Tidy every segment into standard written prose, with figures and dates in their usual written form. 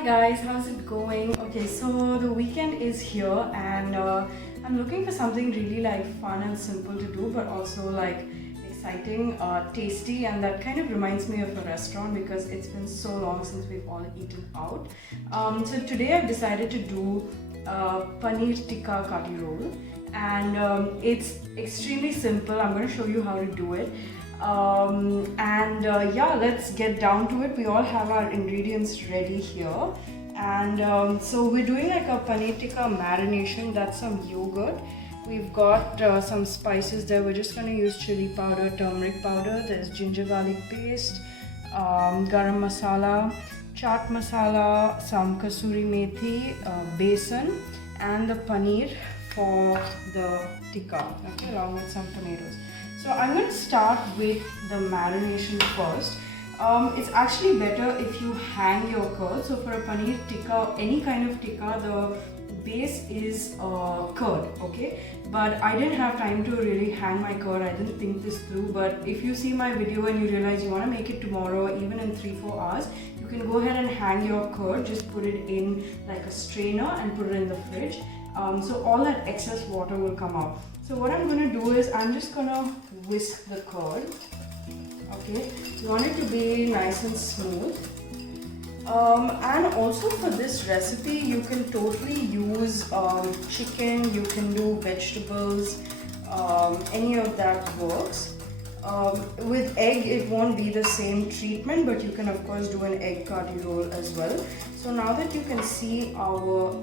Hi guys, how's it going? Okay, so the weekend is here and I'm looking for something really like fun and simple to do, but also like exciting, tasty, and that kind of reminds me of a restaurant because it's been so long since we've all eaten out. So today I've decided to do Paneer tikka Kathi Roll, and it's extremely simple. I'm going to show you how to do it. Yeah, let's get down to it. We all have our ingredients ready here, and so we're doing like a paneer tikka marination. That's some yogurt. We've got some spices there. We're just going to use chili powder, turmeric powder. There's ginger garlic paste, garam masala, chaat masala, some kasuri methi, besan, and the paneer for the tikka, okay, along with some tomatoes. So I'm going to start with the marination first. It's actually better if you hang your curd. So for a paneer tikka, any kind of tikka, the base is curd, okay? But I didn't have time to really hang my curd. I didn't think this through. But if you see my video and you realize you want to make it tomorrow, even in 3-4 hours, you can go ahead and hang your curd. Just put it in like a strainer and put it in the fridge. So all that excess water will come out. So what I'm going to do is I'm just going to whisk the curd. Okay, you want it to be nice and smooth. And also for this recipe, you can totally use chicken, you can do vegetables, any of that works. With egg, it won't be the same treatment, but you can of course do an egg Kathi roll as well. So now that you can see our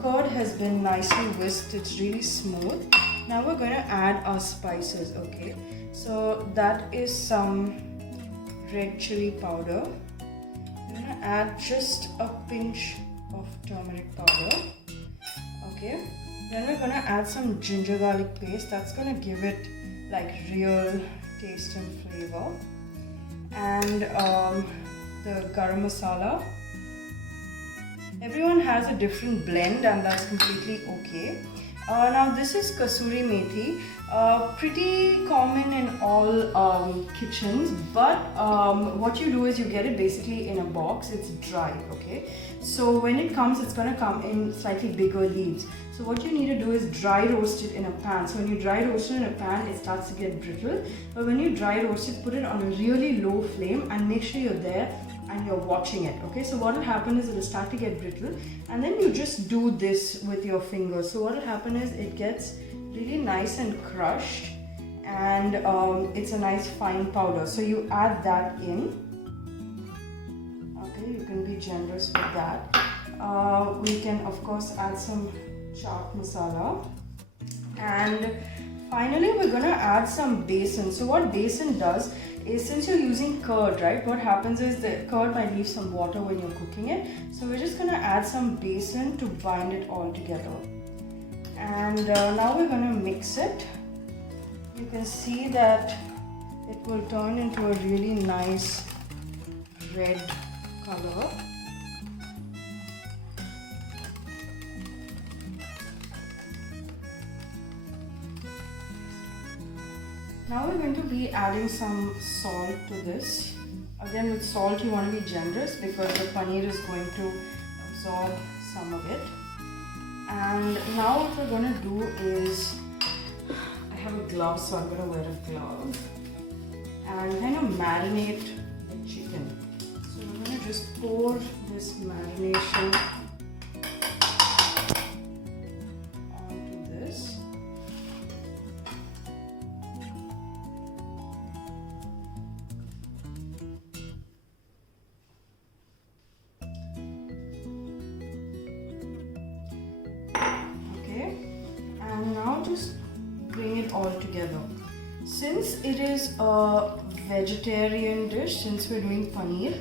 curd has been nicely whisked, it's really smooth. Now we're going to add our spices, okay? So that is some red chili powder. I'm going to add just a pinch of turmeric powder, okay? Then we're going to add some ginger garlic paste. That's going to give it like real taste and flavor. And the garam masala. Everyone has a different blend and that's completely okay. Now this is kasuri methi, pretty common in all kitchens, but what you do is you get it basically in a box. It's dry, okay? So when it comes, it's going to come in slightly bigger leaves. So what you need to do is dry roast it in a pan. So when you dry roast it in a pan, it starts to get brittle. But when you dry roast it, put it on a really low flame and make sure you're there and you're watching it, okay? So what will happen is it will start to get brittle, and then you just do this with your fingers. So what will happen is it gets really nice and crushed, and it's a nice fine powder. So you add that in, okay? You can be generous with that. We can of course add some chaat masala, and finally we're going to add some besan. So what besan does is, since you're using curd, right, what happens is the curd might leave some water when you're cooking it. So we're just going to add some besan to bind it all together. And now we're going to mix it. You can see that it will turn into a really nice red color. Now we're going to be adding some salt to this. Again, with salt you want to be generous because the paneer is going to absorb some of it. And now what we're going to do is, I have a glove, so I'm going to wear a glove and kind of marinate the chicken. So we're going to just pour this marination onto this. And now just bring it all together. Since it is a vegetarian dish, since we're doing paneer,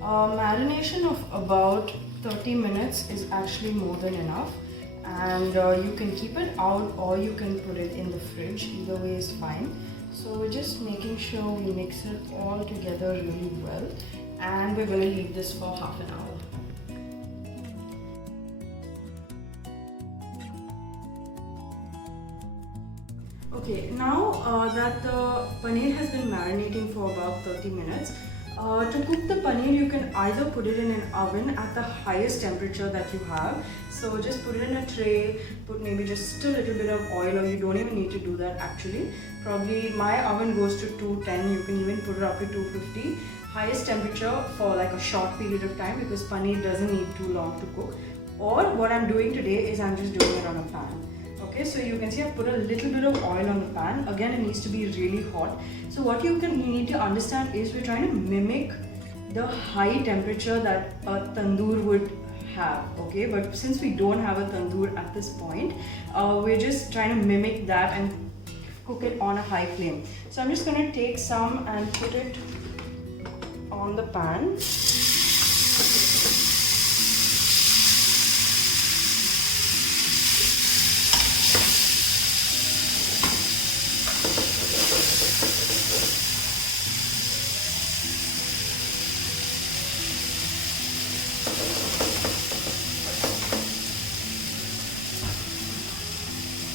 marination of about 30 minutes is actually more than enough. And you can keep it out or you can put it in the fridge. Either way is fine. So we're just making sure we mix it all together really well. And we're going to leave this for half an hour. Okay, now that the paneer has been marinating for about 30 minutes, To cook the paneer, you can either put it in an oven at the highest temperature that you have. So just put it in a tray, put maybe just a little bit of oil, or you don't even need to do that actually. Probably my oven goes to 210, you can even put it up to 250. Highest temperature for like a short period of time, because paneer doesn't need too long to cook. Or what I'm doing today is I'm just doing it on a pan. Okay, so you can see I've put a little bit of oil on the pan. Again, it needs to be really hot. So what you need to understand is we're trying to mimic the high temperature that a tandoor would have. Okay, but since we don't have a tandoor at this point, we're just trying to mimic that and cook it on a high flame. So I'm just going to take some and put it on the pan.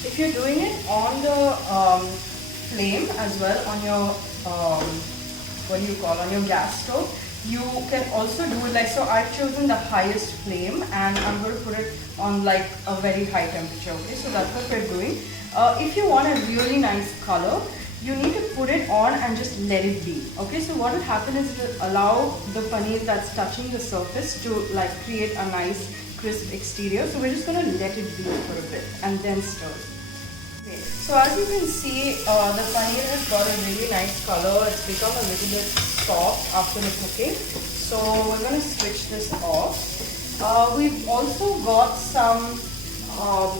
If you're doing it on the flame as well, on your on your gas stove, you can also do it like so. I've chosen the highest flame and I'm going to put it on like a very high temperature. Okay, so that's what we're doing. If you want a really nice color, you need to put it on and just let it be. Okay, so what will happen is it will allow the paneer that's touching the surface to like create a nice crisp exterior. So we're just going to let it be for a bit and then stir. Okay, so as you can see, the paneer has got a really nice color. It's become a little bit soft after the cooking. So we're going to switch this off. We've also got some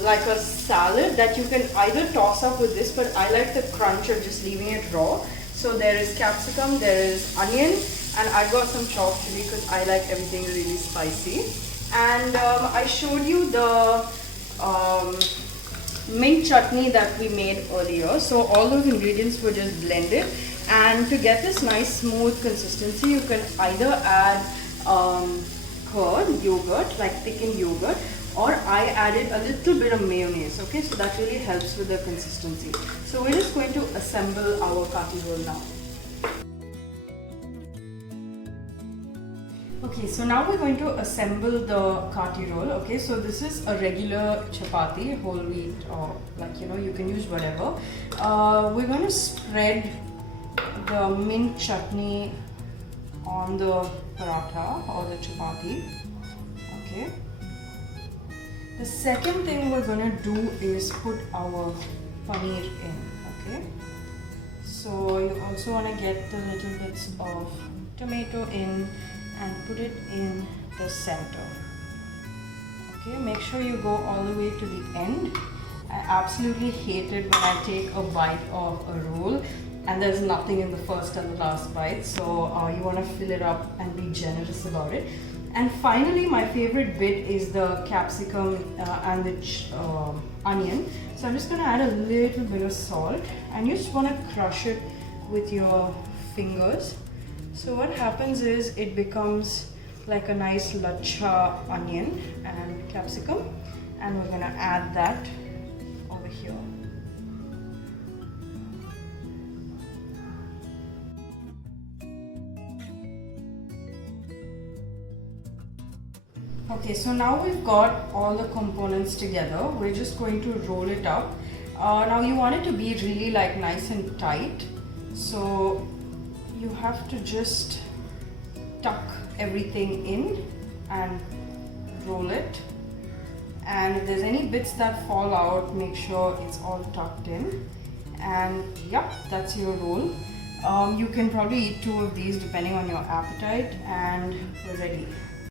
like a salad that you can either toss up with this, but I like the crunch of just leaving it raw. So there is capsicum, there is onion, and I got some chopped chili because I like everything really spicy. And I showed you the mint chutney that we made earlier. So all those ingredients were just blended, and to get this nice smooth consistency, you can either add curd, yogurt, like thickened yogurt, or I added a little bit of mayonnaise. Okay, so that really helps with the consistency. So we're just going to assemble our Kathi roll now. Okay, so now we're going to assemble the Kathi roll. Okay, so this is a regular chapati, whole wheat, or like you can use whatever. We're going to spread the mint chutney on the paratha or the chapati. Okay. The second thing we're going to do is put our paneer in. Okay. So you also want to get the little bits of tomato in and put it in the center. Okay, make sure you go all the way to the end. I absolutely hate it when I take a bite of a roll and there's nothing in the first and the last bite. So you want to fill it up and be generous about it. And finally, my favorite bit is the capsicum and the onion. So I'm just going to add a little bit of salt and you just want to crush it with your fingers. So what happens is it becomes like a nice lacha onion and capsicum, and we're going to add that over here. Okay, so now we've got all the components together. We're just going to roll it up. Now you want it to be really like nice and tight. So you have to just tuck everything in and roll it. And if there's any bits that fall out, make sure it's all tucked in. And yeah, that's your roll. You can probably eat 2 of these depending on your appetite, and we're ready.